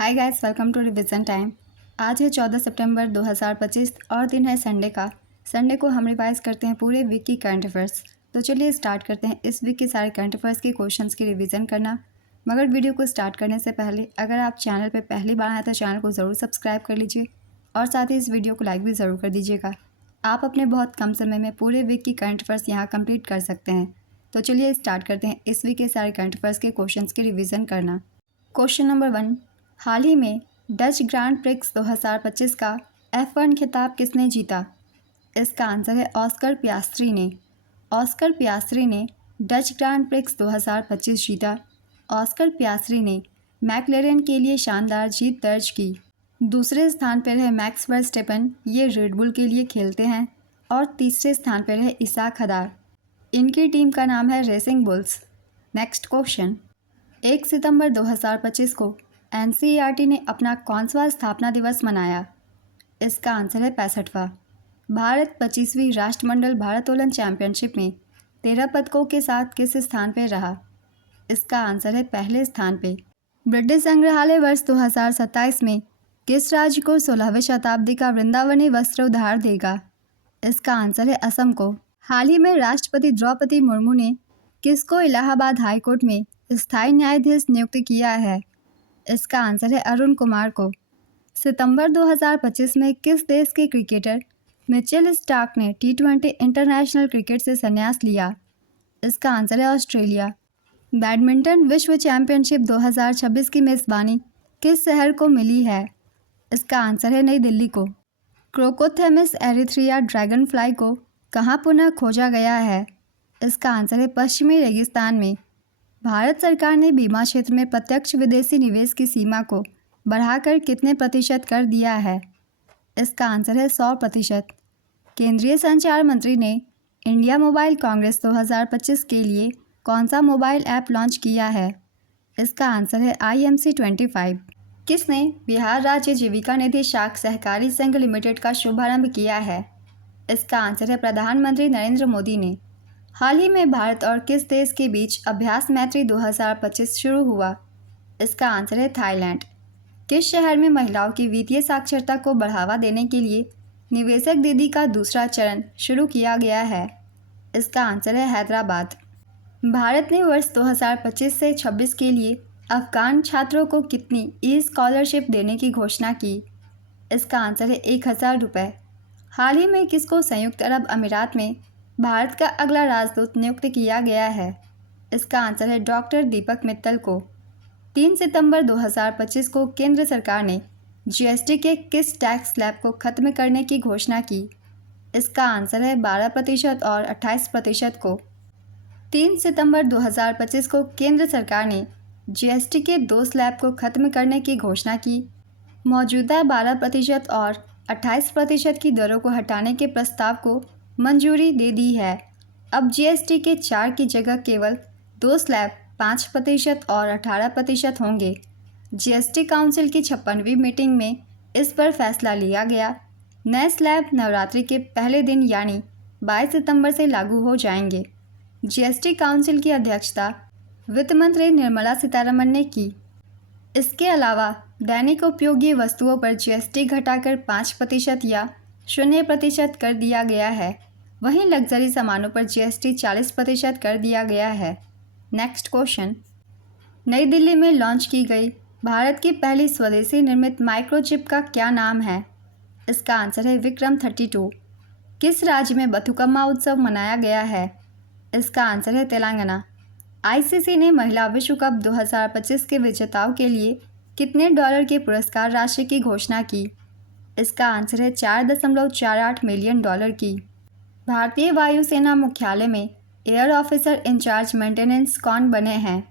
Hi guys, welcome to revision time. आज है 14 सितंबर 2025 और दिन है संडे का। संडे को हम रिवाइज़ करते हैं पूरे वीक की करंट अफेयर्स। तो चलिए स्टार्ट करते हैं इस वीक के सारे करंट अफेयर्स के क्वेश्चंस की रिवीजन करना। मगर वीडियो को स्टार्ट करने से पहले अगर आप चैनल पर पहली बार आए तो चैनल को ज़रूर सब्सक्राइब कर लीजिए और साथ ही इस वीडियो को लाइक भी ज़रूर कर दीजिएगा। आप अपने बहुत कम समय में पूरे वीक की करंट अफेयर्स यहाँ कंप्लीट कर सकते हैं। तो चलिए स्टार्ट करते हैं इस वीक के सारे करंट अफेयर्स के क्वेश्चंस की रिवीजन करना। क्वेश्चन नंबर 1, हाल ही में डच ग्रांड प्रिक्स 2025 का F1 खिताब किसने जीता? इसका आंसर है ऑस्कर पियास्त्री ने। ऑस्कर पियास्त्री ने डच ग्रांड प्रिक्स 2025 जीता। ऑस्कर पियास्त्री ने मैकलेरन के लिए शानदार जीत दर्ज की। दूसरे स्थान पर है मैक्स वर्स्टेपन, ये रेडबुल के लिए खेलते हैं। और तीसरे स्थान पर है इसाक हदार, इनकी टीम का नाम है रेसिंग बुल्स। नेक्स्ट क्वेश्चन, 1 सितंबर 2025 को NCERT ने अपना कौनसा स्थापना दिवस मनाया? इसका आंसर है 65वां। भारत 25वीं राष्ट्रमंडल भारोत्तोलन चैंपियनशिप में 13 पदकों के साथ किस स्थान पर रहा? इसका आंसर है पहले स्थान पे। ब्रिटिश संग्रहालय वर्ष 2027 में किस राज्य को 16वीं शताब्दी का वृंदावनी वस्त्र उधार देगा? इसका आंसर है असम को। हाल ही में राष्ट्रपति द्रौपदी मुर्मू ने किसको इलाहाबाद हाईकोर्ट में स्थायी न्यायाधीश नियुक्त किया है? इसका आंसर है अरुण कुमार को। सितंबर 2025 में किस देश के क्रिकेटर मिचेल स्टार्क ने T20 इंटरनेशनल क्रिकेट से संन्यास लिया? इसका आंसर है ऑस्ट्रेलिया। बैडमिंटन विश्व चैंपियनशिप 2026 की मेज़बानी किस शहर को मिली है? इसका आंसर है नई दिल्ली को। क्रोकोथेमिस एरिथ्रिया ड्रैगन फ्लाई को कहाँ पुनः खोजा गया है? इसका आंसर है पश्चिमी रेगिस्तान में। भारत सरकार ने बीमा क्षेत्र में प्रत्यक्ष विदेशी निवेश की सीमा को बढ़ाकर कितने प्रतिशत कर दिया है? इसका आंसर है 100%। केंद्रीय संचार मंत्री ने इंडिया मोबाइल कांग्रेस 2025 के लिए कौन सा मोबाइल ऐप लॉन्च किया है? इसका आंसर है IMC 25। किसने बिहार राज्य जीविका निधि शाख सहकारी संघ लिमिटेड का शुभारंभ किया है? इसका आंसर है प्रधानमंत्री नरेंद्र मोदी ने। हाल ही में भारत और किस देश के बीच अभ्यास मैत्री 2025 शुरू हुआ? इसका आंसर है थाईलैंड। किस शहर में महिलाओं की वित्तीय साक्षरता को बढ़ावा देने के लिए निवेशक दीदी का दूसरा चरण शुरू किया गया है? इसका आंसर है हैदराबाद। भारत ने वर्ष 2025 से 26 के लिए अफगान छात्रों को कितनी स्कॉलरशिप देने की घोषणा की? इसका आंसर है 1000 रुपये। हाल ही में किसको संयुक्त अरब अमीरात में भारत का अगला राजदूत नियुक्त किया गया है? इसका आंसर है डॉक्टर दीपक मित्तल को। 3 सितंबर 2025 को केंद्र सरकार ने GST के किस टैक्स स्लैब को खत्म करने की घोषणा की? इसका आंसर है 12% और 28% को। 3 सितंबर 2025 को केंद्र सरकार ने GST के 2 स्लैब को खत्म करने की घोषणा की। मौजूदा 12% और 28% की दरों को हटाने के प्रस्ताव को मंजूरी दे दी है। अब GST के 4 की जगह केवल 2 स्लैब 5% और 18% होंगे। GST काउंसिल की 56वीं मीटिंग में इस पर फैसला लिया गया। नए स्लैब नवरात्रि के पहले दिन यानी 22 सितंबर से लागू हो जाएंगे। GST काउंसिल की अध्यक्षता वित्त मंत्री निर्मला सीतारमण ने की। इसके अलावा दैनिक उपयोगी वस्तुओं पर GST घटाकर 5% या 0% कर दिया गया है। वहीं लग्जरी सामानों पर GST 40% कर दिया गया है। नेक्स्ट क्वेश्चन, नई दिल्ली में लॉन्च की गई भारत की पहली स्वदेशी निर्मित माइक्रोचिप का क्या नाम है? इसका आंसर है विक्रम 32। किस राज्य में बथुकम्मा उत्सव मनाया गया है? इसका आंसर है तेलंगाना। ICC ने महिला विश्व कप 2025 के विजेताओं के लिए कितने डॉलर की पुरस्कार राशि की घोषणा की? इसका आंसर है 4.48 मिलियन डॉलर की। भारतीय वायुसेना मुख्यालय में एयर ऑफिसर इंचार्ज मेंटेनेंस कौन बने हैं?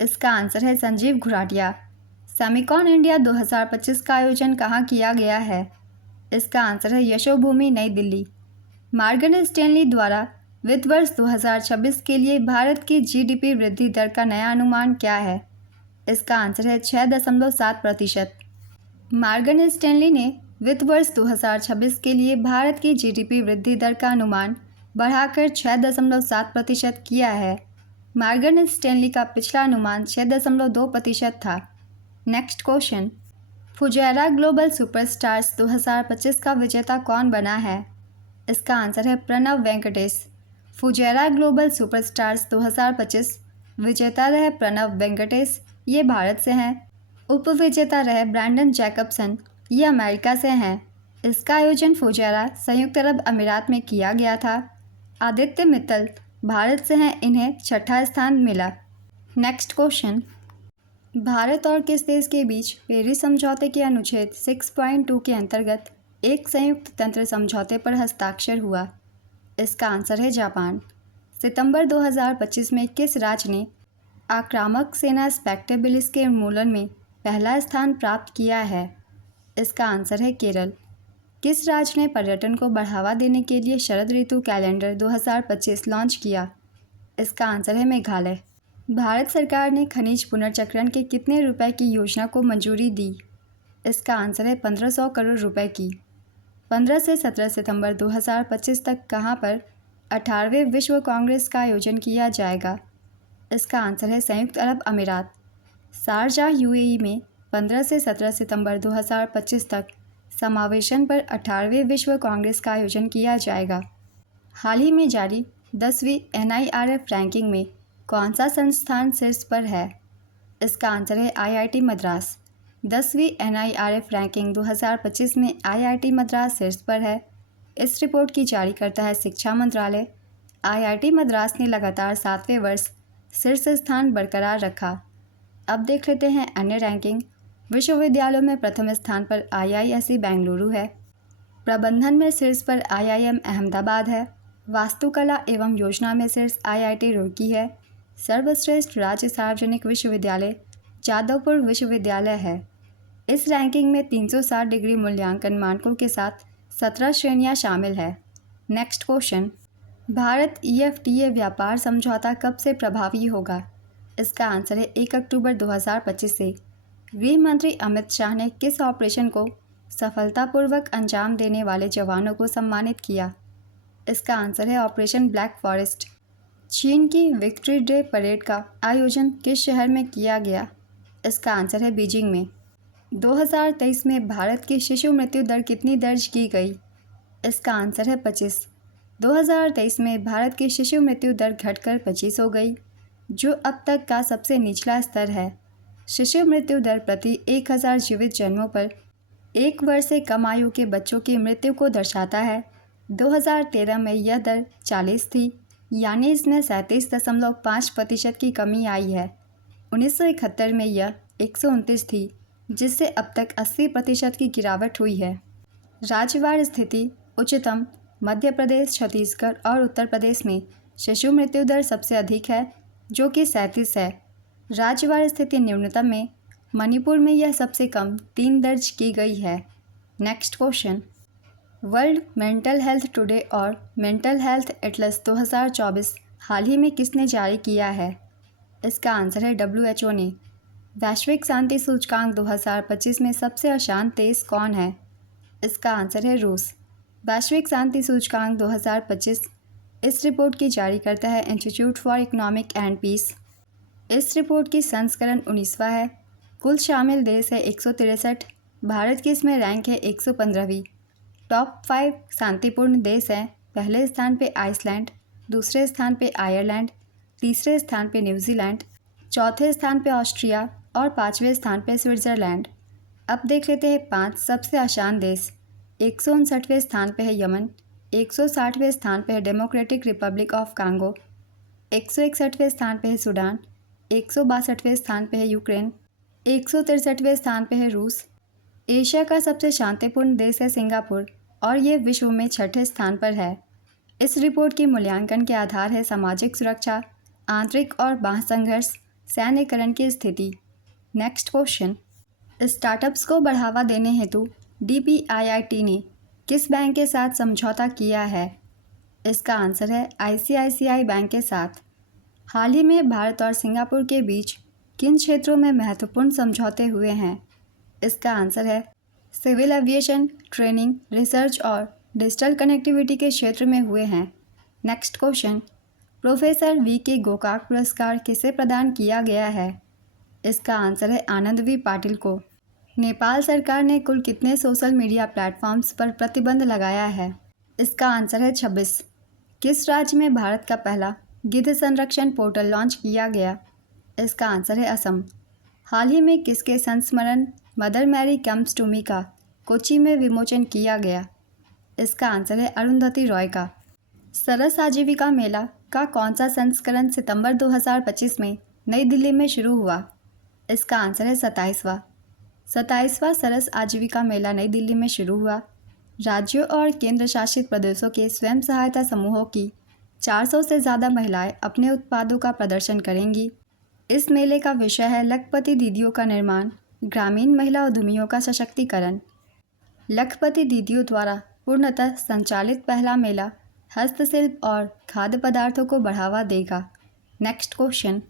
इसका आंसर है संजीव घुराटिया। सेमिकॉन इंडिया 2025 का आयोजन कहाँ किया गया है? इसका आंसर है यशोभूमि नई दिल्ली। मॉर्गन स्टैनली द्वारा वित्त वर्ष 2026 के लिए भारत की GDP वृद्धि दर का नया अनुमान क्या है? इसका आंसर है 6.7%। मॉर्गन स्टैनली ने वित्त वर्ष 2026 के लिए भारत की GDP वृद्धि दर का अनुमान बढ़ाकर 6.7% किया है। मॉर्गन स्टैनली का पिछला अनुमान 6.2% था। Next question, Fujairah global superstars 2025 का विजेता कौन बना है? इसका आंसर है Pranav Venkatesh. Fujairah global superstars 2025 विजेता रहे प्रणव वेंकटेश, ये भारत से हैं। उप विजेता रहे ब्रैंडन जैकबसन, ये अमेरिका से हैं। इसका आयोजन फुजैरा संयुक्त अरब अमीरात में किया गया था। आदित्य मित्तल भारत से हैं, इन्हें छठा स्थान मिला। नेक्स्ट क्वेश्चन, भारत और किस देश के बीच पेरिस समझौते के अनुच्छेद 6.2 के अंतर्गत एक संयुक्त तंत्र समझौते पर हस्ताक्षर हुआ? इसका आंसर है जापान। सितंबर 2025 में किस राज्य ने आक्रामक सेना स्पेक्टेबिलिस के उन्मूलन में पहला स्थान प्राप्त किया है? इसका आंसर है केरल। किस राज्य ने पर्यटन को बढ़ावा देने के लिए शरद ऋतु कैलेंडर 2025 लॉन्च किया? इसका आंसर है मेघालय। भारत सरकार ने खनिज पुनर्चक्रण के कितने रुपए की योजना को मंजूरी दी? इसका आंसर है 1500 करोड़ रुपए की। 15 से 17 सितंबर 2025 तक कहां पर 18वें विश्व कांग्रेस का आयोजन किया जाएगा? इसका आंसर है संयुक्त अरब अमीरात, शारजाह यूएई में 15 से 17 सितंबर 2025 तक समावेशन पर 18वें विश्व कांग्रेस का आयोजन किया जाएगा। हाल ही में जारी 10वीं NIRF रैंकिंग में कौन सा संस्थान शीर्ष पर है? इसका आंसर है IIT मद्रास। 10वीं NIRF रैंकिंग 2025 में IIT मद्रास शीर्ष पर है। इस रिपोर्ट की जारी करता है शिक्षा मंत्रालय। IIT मद्रास ने लगातार 7वें वर्ष शीर्ष स्थान बरकरार रखा। अब देख लेते हैं अन्य रैंकिंग। विश्वविद्यालयों में प्रथम स्थान पर IISc बेंगलुरु है। प्रबंधन में शीर्ष पर IIM अहमदाबाद है। वास्तुकला एवं योजना में शीर्ष IIT रुड़की है। सर्वश्रेष्ठ राज्य सार्वजनिक विश्वविद्यालय जादवपुर विश्वविद्यालय है। इस रैंकिंग में 360 डिग्री मूल्यांकन मानकों के साथ 17 श्रेणियां शामिल है। नेक्स्ट क्वेश्चन, भारत EFTA व्यापार समझौता कब से प्रभावी होगा? इसका आंसर है 1 अक्टूबर 2025 से। गृह मंत्री अमित शाह ने किस ऑपरेशन को सफलतापूर्वक अंजाम देने वाले जवानों को सम्मानित किया? इसका आंसर है ऑपरेशन ब्लैक फॉरेस्ट। चीन की विक्ट्री डे परेड का आयोजन किस शहर में किया गया? इसका आंसर है बीजिंग में। 2023 में भारत की शिशु मृत्यु दर कितनी दर्ज की गई? इसका आंसर है 25। 2023 में भारत की शिशु मृत्यु दर घटकर 25 हो गई, जो अब तक का सबसे निचला स्तर है। शिशु मृत्यु दर प्रति 1000 जीवित जन्मों पर 1 वर्ष से कम आयु के बच्चों की मृत्यु को दर्शाता है। 2013 में यह दर 40 थी, यानी इसमें 37.5% की कमी आई है। 1971 में यह 129 थी, जिससे अब तक 80% की गिरावट हुई है। राज्यवार स्थिति उच्चतम मध्य प्रदेश, छत्तीसगढ़ और उत्तर प्रदेश में शिशु मृत्यु दर सबसे अधिक है, जो कि 37 है। राज्यवार स्थिति न्यूनतम में मणिपुर में यह सबसे कम 3 दर्ज की गई है। Next question, world mental health today और मेंटल हेल्थ एटलस 2024 हाल ही में किसने जारी किया है? इसका आंसर है WHO ने। वैश्विक शांति सूचकांक 2025 में सबसे अशांत देश कौन है? इसका आंसर है रूस। वैश्विक शांति सूचकांक 2025 इस रिपोर्ट की जारी करता है institute for economic and peace. इस रिपोर्ट की संस्करण 19वां है। कुल शामिल देश है 163। भारत की इसमें रैंक है 115वीं। टॉप 5 शांतिपूर्ण देश हैं। पहले स्थान पे आइसलैंड, दूसरे स्थान पे आयरलैंड, तीसरे स्थान पे न्यूजीलैंड, चौथे स्थान पे ऑस्ट्रिया और 5वें स्थान पे स्विट्ज़रलैंड। अब देख लेते हैं 5 सबसे अशांत देश। 159वें स्थान पे है यमन, 160वें स्थान पे है डेमोक्रेटिक रिपब्लिक ऑफ कांगो, 161वें स्थान पे है सूडान, 162वें स्थान पे है यूक्रेन, 163वें स्थान पे है रूस। एशिया का सबसे शांतिपूर्ण देश है सिंगापुर और ये विश्व में 6ठे स्थान पर है। इस रिपोर्ट के मूल्यांकन के आधार है सामाजिक सुरक्षा, आंतरिक और बाह्य संघर्ष, सैन्यकरण की स्थिति। नेक्स्ट क्वेश्चन, स्टार्टअप्स को बढ़ावा देने हेतु DPIIT ने किस बैंक के साथ समझौता किया है? इसका आंसर है ICICI बैंक के साथ। हाल ही में भारत और सिंगापुर के बीच किन क्षेत्रों में महत्वपूर्ण समझौते हुए हैं? इसका आंसर है सिविल एविएशन, ट्रेनिंग, रिसर्च और डिजिटल कनेक्टिविटी के क्षेत्र में हुए हैं। Next question, professor VK Gokak पुरस्कार किसे प्रदान किया गया है? इसका आंसर है आनंद V पाटिल को। नेपाल सरकार ने कुल कितने सोशल मीडिया प्लेटफॉर्म्स पर प्रतिबंध लगाया है? इसका आंसर है 26। किस राज्य में भारत का पहला गिद्ध संरक्षण पोर्टल लॉन्च किया गया? इसका आंसर है असम। हाल ही में किसके संस्मरण Mother Mary comes to me का कोच्चि में विमोचन किया गया? इसका आंसर है अरुंधति रॉय का। सरस आजीविका मेला का कौन सा संस्करण सितंबर 2025 में नई दिल्ली में शुरू हुआ? इसका आंसर है 27वां सरस आजीविका मेला नई दिल्ली में शुरू हुआ। राज्यों और केंद्र शासित प्रदेशों के स्वयं सहायता समूहों की 400 से ज़्यादा महिलाएं अपने उत्पादों का प्रदर्शन करेंगी। इस मेले का विषय है लखपति दीदियों का निर्माण, ग्रामीण महिला उद्यमियों का सशक्तिकरण। लखपति दीदियों द्वारा पूर्णतः संचालित पहला मेला हस्तशिल्प और खाद्य पदार्थों को बढ़ावा देगा। नेक्स्ट क्वेश्चन,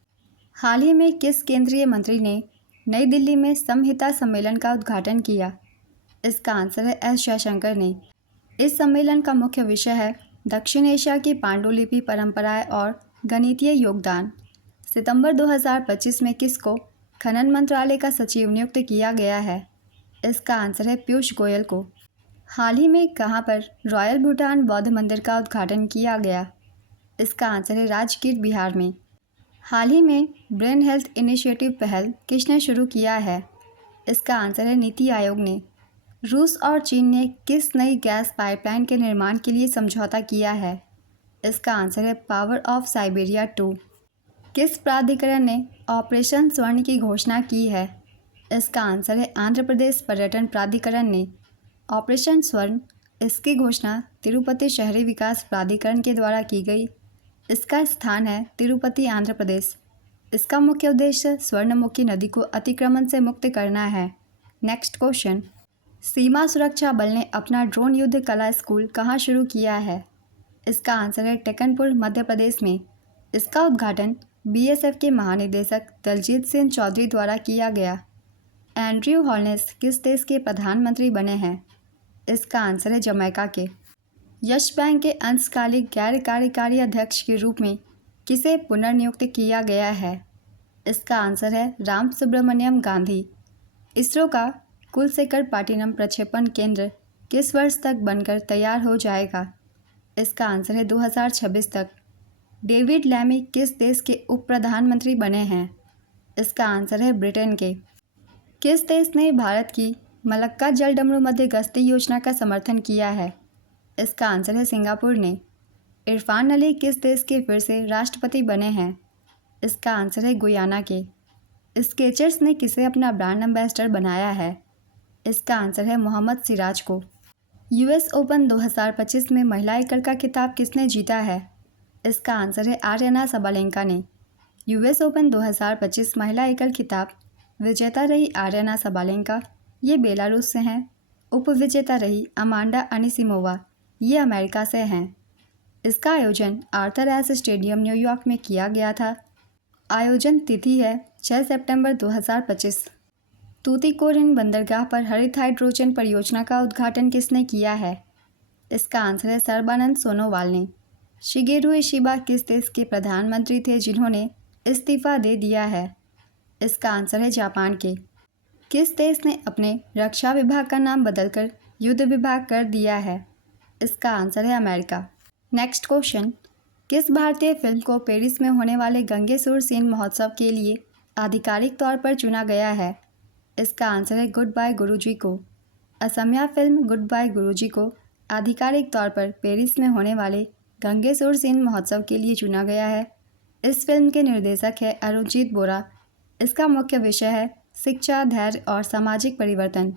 हाल ही में किस केंद्रीय मंत्री ने नई दिल्ली में संहिता सम्मेलन का उद्घाटन किया? इसका आंसर है एस जयशंकर ने। इस सम्मेलन का मुख्य विषय है दक्षिण एशिया की पांडुलिपि परंपराएं और गणितीय योगदान। सितंबर 2025 में किसको खनन मंत्रालय का सचिव नियुक्त किया गया है? इसका आंसर है पीयूष गोयल को। हाल ही में कहां पर रॉयल भूटान बौद्ध मंदिर का उद्घाटन किया गया? इसका आंसर है राजगीर, बिहार में। हाल ही में ब्रेन हेल्थ इनिशिएटिव पहल किसने शुरू किया है? इसका आंसर है नीति आयोग ने। रूस और चीन ने किस नई गैस पाइपलाइन के निर्माण के लिए समझौता किया है? इसका आंसर है पावर ऑफ साइबेरिया 2। किस प्राधिकरण ने ऑपरेशन स्वर्ण की घोषणा की है? इसका आंसर है आंध्र प्रदेश पर्यटन प्राधिकरण ने। ऑपरेशन स्वर्ण, इसकी घोषणा तिरुपति शहरी विकास प्राधिकरण के द्वारा की गई। इसका स्थान है तिरुपति, आंध्र प्रदेश। इसका मुख्य उद्देश्य स्वर्णमुखी नदी को अतिक्रमण से मुक्त करना है। नेक्स्ट क्वेश्चन, सीमा सुरक्षा बल ने अपना ड्रोन युद्ध कला स्कूल कहाँ शुरू किया है? इसका आंसर है टेकनपुर, मध्य प्रदेश में। इसका उद्घाटन बीएसएफ के महानिदेशक दलजीत सिंह चौधरी द्वारा किया गया। एंड्रयू हॉलनेस किस देश के प्रधानमंत्री बने हैं? इसका आंसर है जमैका के। यश बैंक के अंशकालिक गैर कार्यकारी अध्यक्ष के रूप में किसे पुनर्नियुक्त किया गया है? इसका आंसर है राम सुब्रमण्यम गांधी। इसरो का कुलशेखरपाटिनम प्रक्षेपण केंद्र किस वर्ष तक बनकर तैयार हो जाएगा? इसका आंसर है 2026 तक। डेविड लैमी किस देश के उप प्रधानमंत्री बने हैं? इसका आंसर है ब्रिटेन के। किस देश ने भारत की मलक्का जलडमरू मध्य गश्ती योजना का समर्थन किया है? इसका आंसर है सिंगापुर ने। इरफान अली किस देश के फिर से राष्ट्रपति बने हैं? इसका आंसर है गुयाना के। स्केचर्स ने किसे अपना ब्रांड एम्बेसडर बनाया है? इसका आंसर है मोहम्मद सिराज को। यूएस ओपन 2025 में महिला एकल का खिताब किसने जीता है? इसका आंसर है आर्यना सबालेंका ने। यूएस ओपन 2025 महिला एकल खिताब विजेता रही आर्यना सबालेंका, ये बेलारूस से हैं। उप विजेता रही अमांडा अनिसिमोवा, ये अमेरिका से हैं। इसका आयोजन आर्थर एस स्टेडियम, न्यूयॉर्क में किया गया था। आयोजन तिथि है 6 सितंबर 2025। तूतीकोरिन बंदरगाह पर हरित हाइड्रोजन परियोजना का उद्घाटन किसने किया है? इसका आंसर है सर्बानंद सोनोवाल ने। शिगेरू इशिबा किस देश के प्रधानमंत्री थे जिन्होंने इस्तीफा दे दिया है? इसका आंसर है जापान के। किस देश ने अपने रक्षा विभाग का नाम बदलकर युद्ध विभाग कर दिया है? इसका आंसर है अमेरिका। नेक्स्ट क्वेश्चन, किस भारतीय फिल्म को पेरिस में होने वाले गंगेसूर सीन महोत्सव के लिए आधिकारिक तौर पर चुना गया है? इसका आंसर है गुड बाय गुरुजी को। असमिया फिल्म गुड बाय गुरुजी को आधिकारिक तौर पर पेरिस में होने वाले गंगेसूर सीन महोत्सव के लिए चुना गया है। इस फिल्म के निर्देशक है अरुणजीत बोरा। इसका मुख्य विषय है शिक्षा, धैर्य और सामाजिक परिवर्तन।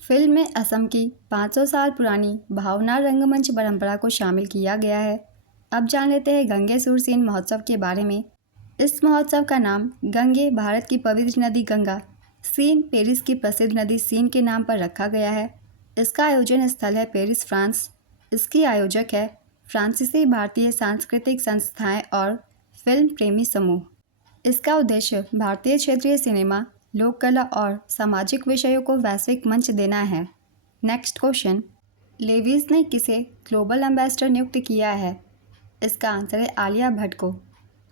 फिल्म में असम की 500 साल पुरानी भावना रंगमंच परंपरा को शामिल किया गया है। अब जान लेते हैं गंगेसूर सीन महोत्सव के बारे में। इस महोत्सव का नाम गंगे, भारत की पवित्र नदी गंगा, सीन, पेरिस की प्रसिद्ध नदी सीन के नाम पर रखा गया है। इसका आयोजन स्थल है पेरिस, फ्रांस। इसकी आयोजक है फ्रांसीसी भारतीय सांस्कृतिक संस्थाएं और फिल्म प्रेमी समूह। इसका उद्देश्य भारतीय क्षेत्रीय सिनेमा, लोक कला और सामाजिक विषयों को वैश्विक मंच देना है। नेक्स्ट क्वेश्चन, लेविस ने किसे ग्लोबल एम्बेसडर नियुक्त किया है? इसका आंसर है आलिया भट्ट को।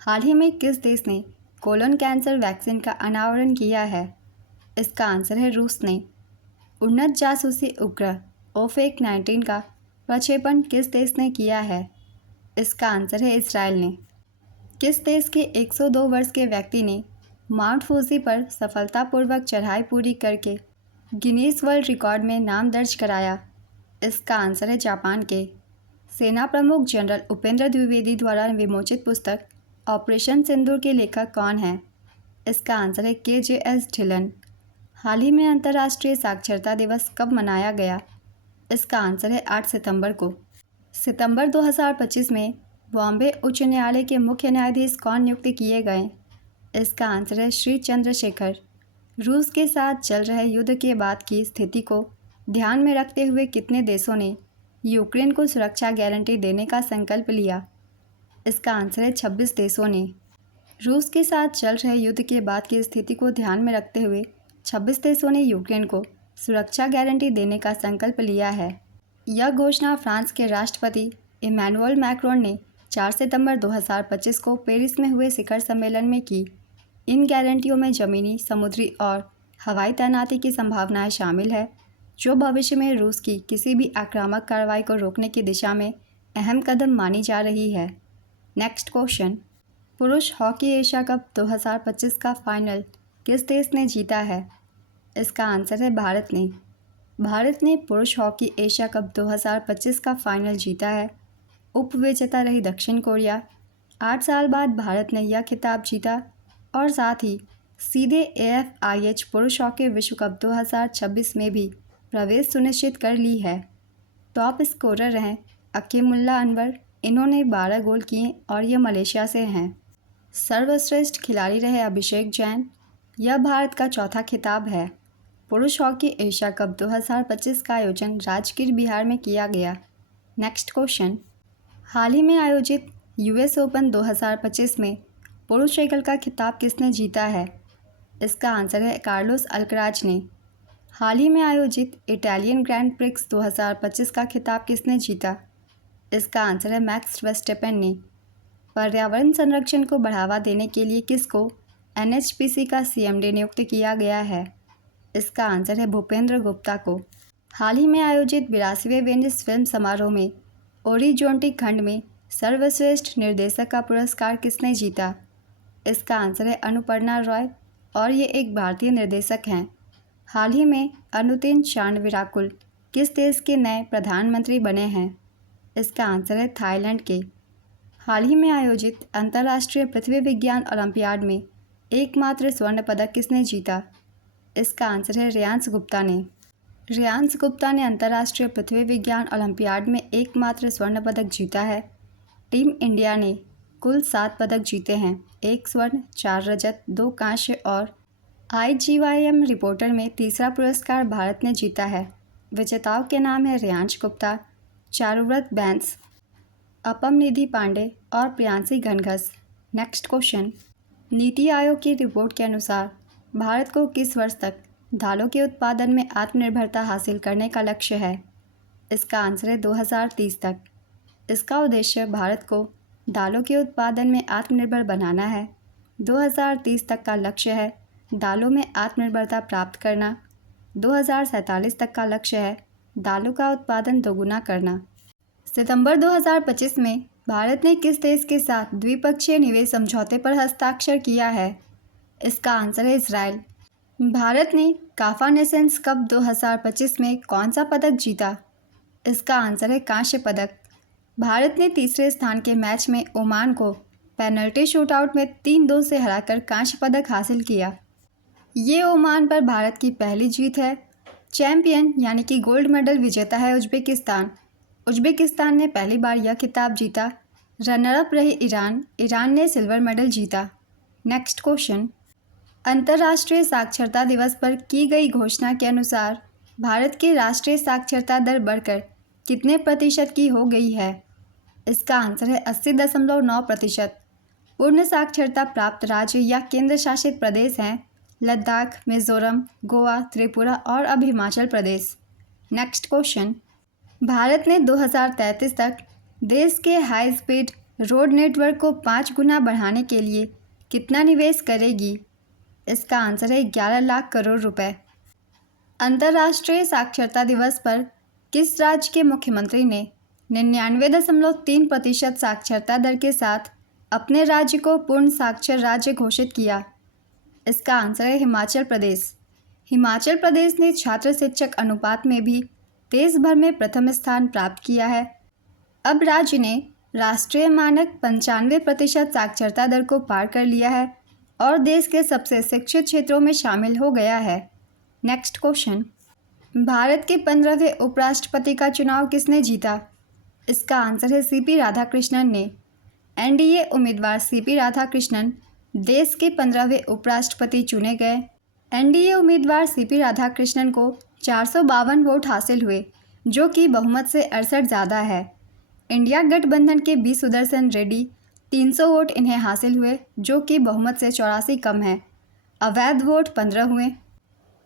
हाल ही में किस देश ने कोलन कैंसर वैक्सीन का अनावरण किया है? इसका आंसर है रूस ने। उन्नत जासूसी उपग्रह ओफेक 19 का प्रक्षेपण किस देश ने किया है? इसका आंसर है इजराइल ने। किस देश के 102 वर्ष के व्यक्ति ने माउंट फूजी पर सफलतापूर्वक चढ़ाई पूरी करके गिनीज वर्ल्ड रिकॉर्ड में नाम दर्ज कराया? इसका आंसर है जापान के। सेना प्रमुख जनरल उपेंद्र द्विवेदी द्वारा विमोचित पुस्तक ऑपरेशन सिंदूर के लेखक कौन है? इसका आंसर है KJS ढिलन। हाल ही में अंतर्राष्ट्रीय साक्षरता दिवस कब मनाया गया? इसका आंसर है 8 सितंबर को। सितंबर 2025 में बॉम्बे उच्च न्यायालय के मुख्य न्यायाधीश कौन नियुक्त किए गए? इसका आंसर है श्री चंद्रशेखर। रूस के साथ चल रहे युद्ध के बाद की स्थिति को ध्यान में रखते हुए कितने देशों ने यूक्रेन को सुरक्षा गारंटी देने का संकल्प लिया? इसका आंसर है 26 देशों ने। रूस के साथ चल रहे युद्ध के बाद की स्थिति को ध्यान में रखते हुए 26 देशों ने यूक्रेन को सुरक्षा गारंटी देने का संकल्प लिया है। यह घोषणा फ्रांस के राष्ट्रपति इमैनुअल मैक्रोन ने 4 सितंबर 2025 को पेरिस में हुए शिखर सम्मेलन में की। इन गारंटियों में ज़मीनी, समुद्री और हवाई तैनाती की संभावनाएं शामिल है, जो भविष्य में रूस की किसी भी आक्रामक कार्रवाई को रोकने की दिशा में अहम कदम मानी जा रही है। नेक्स्ट क्वेश्चन, पुरुष हॉकी एशिया कप 2025 का फाइनल किस देश ने जीता है? इसका आंसर है भारत ने। भारत ने पुरुष हॉकी एशिया कप 2025 का फाइनल जीता है। उपविजेता रही दक्षिण कोरिया। 8 साल बाद भारत ने यह खिताब जीता और साथ ही सीधे AFIH पुरुष हॉकी विश्व कप 2026 में भी प्रवेश सुनिश्चित कर ली है। टॉप स्कोरर रहे अकीमुल्लाह अनवर, इन्होंने 12 गोल किए और ये मलेशिया से हैं। सर्वश्रेष्ठ खिलाड़ी रहे अभिषेक जैन, यह भारत का चौथा खिताब है। पुरुष हॉकी एशिया कप 2025 का आयोजन राजगीर, बिहार में किया गया। नेक्स्ट क्वेश्चन, हाल ही में आयोजित US ओपन 2025 में पुरुष एकल का खिताब किसने जीता है? इसका आंसर है कार्लोस अल्कराज ने। हाल ही में आयोजित इटालियन ग्रैंड प्रिक्स 2025 का खिताब किसने जीता? इसका आंसर है मैक्स वर्स्टेपेन ने। पर्यावरण संरक्षण को बढ़ावा देने के लिए किसको NHPC का CMD नियुक्त किया गया है? इसका आंसर है भूपेंद्र गुप्ता को। हाल ही में आयोजित 82वें वेनिस फिल्म समारोह में ओरिजोंटी खंड में सर्वश्रेष्ठ निर्देशक का पुरस्कार किसने जीता? इसका आंसर है अनुपर्णा रॉय और ये एक भारतीय निर्देशक हैं। हाल ही में अनुतिन चांडविराकुल किस देश के नए प्रधानमंत्री बने हैं? इसका आंसर है थाईलैंड के। हाल ही में आयोजित अंतर्राष्ट्रीय पृथ्वी विज्ञान ओलंपियाड में एकमात्र स्वर्ण पदक किसने जीता? इसका आंसर है रेयांश गुप्ता ने। रेयांश गुप्ता ने अंतर्राष्ट्रीय पृथ्वी विज्ञान ओलंपियाड में एकमात्र स्वर्ण पदक जीता है। टीम इंडिया ने कुल 7 पदक जीते हैं, 1 स्वर्ण, 4 रजत, 2 कांस्य और IGYM रिपोर्टर में तीसरा पुरस्कार भारत ने जीता है। विजेताओं के नाम है रेयांश गुप्ता, चारुव्रत बैंस, अपम निधि पांडे और प्रियांशी घनघस। नेक्स्ट क्वेश्चन, नीति आयोग की रिपोर्ट के अनुसार भारत को किस वर्ष तक दालों के उत्पादन में आत्मनिर्भरता हासिल करने का लक्ष्य है? इसका आंसर है 2030 तक। इसका उद्देश्य भारत को दालों के उत्पादन में आत्मनिर्भर बनाना है। 2030 तक का लक्ष्य है दालों में आत्मनिर्भरता प्राप्त करना। 2047 तक का लक्ष्य है दालों का उत्पादन दोगुना करना। सितंबर 2025 में भारत ने किस देश के साथ द्विपक्षीय निवेश समझौते पर हस्ताक्षर किया है? इसका आंसर है इजराइल। भारत ने काफा नेशंस कप 2025 में कौन सा पदक जीता? इसका आंसर है कांस्य पदक। भारत ने तीसरे स्थान के मैच में ओमान को पेनल्टी शूटआउट में 3-2 से हराकर कांस्य पदक हासिल किया। ये ओमान पर भारत की पहली जीत है। चैंपियन यानी कि गोल्ड मेडल विजेता है उज्बेकिस्तान। उज्बेकिस्तान ने पहली बार यह खिताब जीता। रनरअप रही ईरान ने सिल्वर मेडल जीता। नेक्स्ट क्वेश्चन, अंतर्राष्ट्रीय साक्षरता दिवस पर की गई घोषणा के अनुसार भारत की राष्ट्रीय साक्षरता दर बढ़कर कितने प्रतिशत की हो गई है? इसका आंसर है 80.9%। पूर्ण साक्षरता प्राप्त राज्य या केंद्र शासित प्रदेश हैं लद्दाख, मिजोरम, गोवा, त्रिपुरा और अब हिमाचल प्रदेश। नेक्स्ट क्वेश्चन, भारत ने 2033 तक देश के हाई स्पीड रोड नेटवर्क को 5 गुना बढ़ाने के लिए कितना निवेश करेगी? इसका आंसर है 11 लाख करोड़ रुपए। अंतर्राष्ट्रीय साक्षरता दिवस पर किस राज्य के मुख्यमंत्री ने 99.3% साक्षरता दर के साथ अपने राज्य को पूर्ण साक्षर राज्य घोषित किया? इसका आंसर है हिमाचल प्रदेश। हिमाचल प्रदेश ने छात्र शिक्षक अनुपात में भी देश भर में प्रथम स्थान प्राप्त किया है। अब राज्य ने राष्ट्रीय मानक 95% साक्षरता दर को पार कर लिया है और देश के सबसे शिक्षित क्षेत्रों में शामिल हो गया है। नेक्स्ट क्वेश्चन, भारत के 15वें उपराष्ट्रपति का चुनाव किसने जीता? इसका आंसर है सीपी राधाकृष्णन ने। एनडीए उम्मीदवार सीपी राधाकृष्णन देश के 15वें उपराष्ट्रपति चुने गए। एनडीए उम्मीदवार सीपी राधाकृष्णन को 452 वोट हासिल हुए, जो कि बहुमत से 68 ज़्यादा है। इंडिया गठबंधन के बी सुदर्शन रेड्डी 300 वोट इन्हें हासिल हुए, जो कि बहुमत से 84 कम है। अवैध वोट 15 हुए।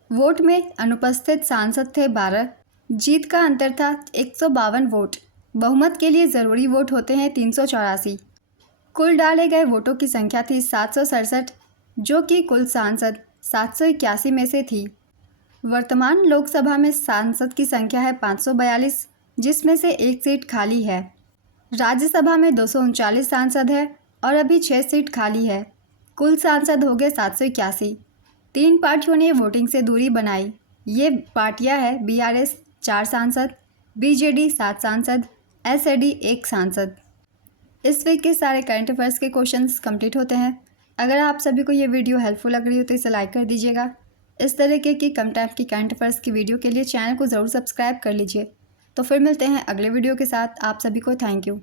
वोट में अनुपस्थित सांसद थे 12। जीत का अंतर था 152 वोट। बहुमत के लिए ज़रूरी वोट होते हैं 384। कुल डाले गए वोटों की संख्या थी 767, जो कि कुल सांसद 781 में से थी। वर्तमान लोकसभा में सांसद की संख्या है 542, जिसमें से एक सीट खाली है। राज्यसभा में 239 सांसद है और अभी 6 सीट खाली है। कुल सांसद हो गए 781। 3 पार्टियों ने वोटिंग से दूरी बनाई। ये पार्टियां हैं बीआरएस 4 सांसद, बीजेडी 7 सांसद, एसएडी 1 सांसद। इस वीक के सारे करंट अफेयर्स के क्वेश्चंस कंप्लीट होते हैं। अगर आप सभी को ये वीडियो हेल्पफुल लग रही हो तो इसे लाइक कर दीजिएगा। इस तरीके की कम टाइम की करंट अफेयर्स की वीडियो के लिए चैनल को ज़रूर सब्सक्राइब कर लीजिए। तो फिर मिलते हैं अगले वीडियो के साथ। आप सभी को थैंक यू।